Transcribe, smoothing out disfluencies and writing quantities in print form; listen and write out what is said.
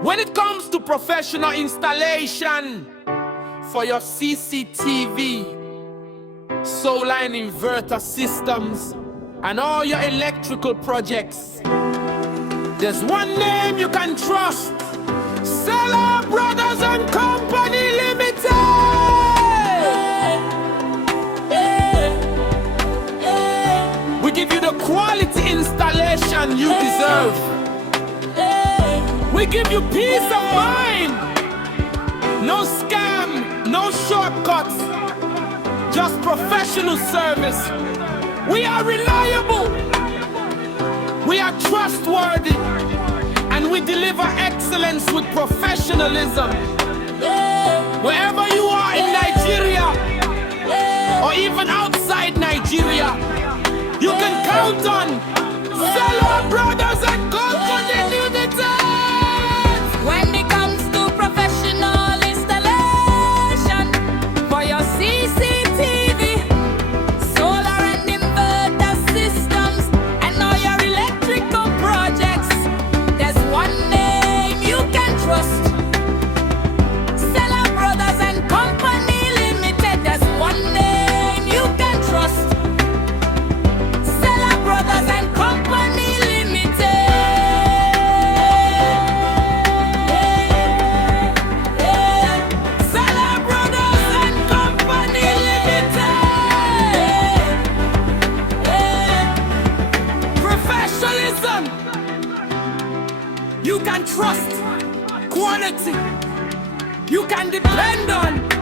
When it comes to professional installation for your CCTV, solar and inverter systems, and all your electrical projects, there's one name you can trust: Cellar Brothers Company Limited. We give you the quality installation you deserve. We give you peace of mind. No scam, no shortcuts, just professional service. We are reliable, we are trustworthy, and we deliver excellence with professionalism. Wherever you are in Nigeria, or even outside Nigeria, you can count on Cellar Brothers Company Limited. When it comes to professional installation for your CCTV, solar and inverter systems, and all your electrical projects, there's one name you can trust: Cellar Brothers and Company Limited. There's one name you can trust: Cellar Brothers and Company Limited. Cellar Brothers and Company Limited. Professionalism you can trust, quality you can depend on.